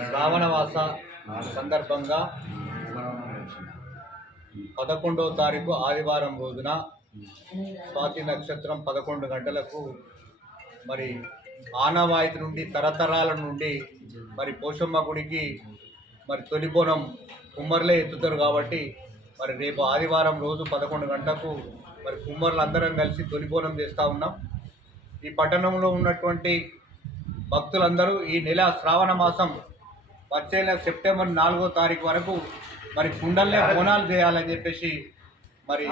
శ్రావణవాస సందర్భంగా పదకొండవ తారీఖు ఆదివారం రోజున స్వాతి నక్షత్రం పదకొండు గంటలకు మరి ఆనవాయితీ నుండి తరతరాల నుండి మరి పోషమ్మ గుడికి మరి తొలి బోనం కుమ్మర్లే ఎత్తుతారు కాబట్టి మరి రేపు ఆదివారం రోజు పదకొండు గంటలకు మరి కుమ్మర్లు అందరం కలిసి తొలిబోనం చేస్తూ ఉన్నాం. ఈ పట్టణంలో ఉన్నటువంటి భక్తులందరూ ఈ నెల శ్రావణ మాసం వచ్చే నెల సెప్టెంబర్ నాలుగో తారీఖు వరకు మరి కుండల్లే బోనాలు చేయాలని చెప్పేసి మరి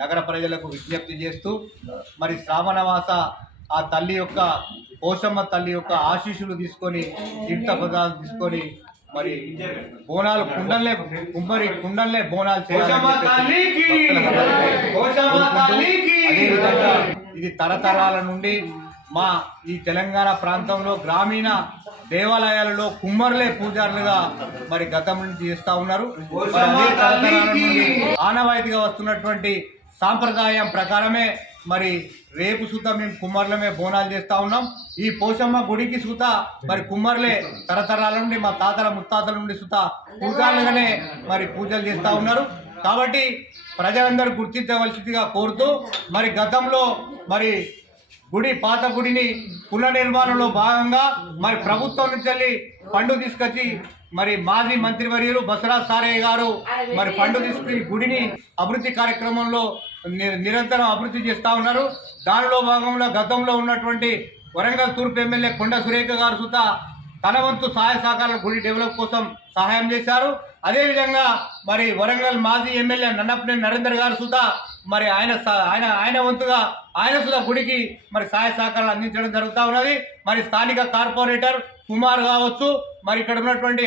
నగర ప్రజలకు విజ్ఞప్తి చేస్తూ మరి శ్రావణ మాస ఆ తల్లి యొక్క పోషమ్మ తల్లి యొక్క ఆశీస్సులు తీసుకొని తీర్థ పదాలు తీసుకొని మరి బోనాలు కుండల్లే కుమ్మరి కుండల్లే బోనాలు ఇది తరతరాల నుండి మా ఈ తెలంగాణ ప్రాంతంలో గ్రామీణ దేవాలయాలలో కుమ్మర్లే పూజారులుగా మరి గతం నుంచి చేస్తా ఉన్నారు. ఆనవాయితీగా వస్తున్నటువంటి సాంప్రదాయం ప్రకారమే మరి రేపు సుత మేము కుమ్మర్లమే బోనాలు చేస్తా ఉన్నాం. ఈ పోషమ్మ గుడికి సుత మరి కుమ్మర్లే తరతరాల నుండి మా తాతల ముత్తాతల నుండి సుత పూజారులుగానే మరి పూజలు చేస్తా ఉన్నారు. కాబట్టి ప్రజలందరూ గుర్తించవలసిందిగా కోరుతూ మరి గతంలో మరి గుడి పాత గుడిని పునర్నిర్మాణంలో భాగంగా మరి ప్రభుత్వం నుంచి వెళ్ళి తీసుకొచ్చి మరి మాజీ మంత్రివర్యులు బసరాజ్ సారయ్య గారు మరి పండు తీసుకుని గుడిని అభివృద్ధి కార్యక్రమంలో ని- నిరంతరం అభివృద్ధి చేస్తూ ఉన్నారు. దానిలో భాగంలో గతంలో ఉన్నటువంటి వరంగల్ తూర్పు ఎమ్మెల్యే కొండ సురేఖ గారు సుత తన వంతు సహాయ సహకారాల గుడి డెవలప్ కోసం సహాయం చేశారు. అదేవిధంగా మరి వరంగల్ మాజీ ఎమ్మెల్యే నన్నపనేని నరేందర్ గారు సుధా మరి ఆయన ఆయన ఆయన వంతుగా ఆయన సుధా గుడికి మరి సహాయ సహకారాలు అందించడం జరుగుతూ ఉన్నది. మరి స్థానిక కార్పొరేటర్ కుమార్ కావచ్చు. మరి ఇక్కడ ఉన్నటువంటి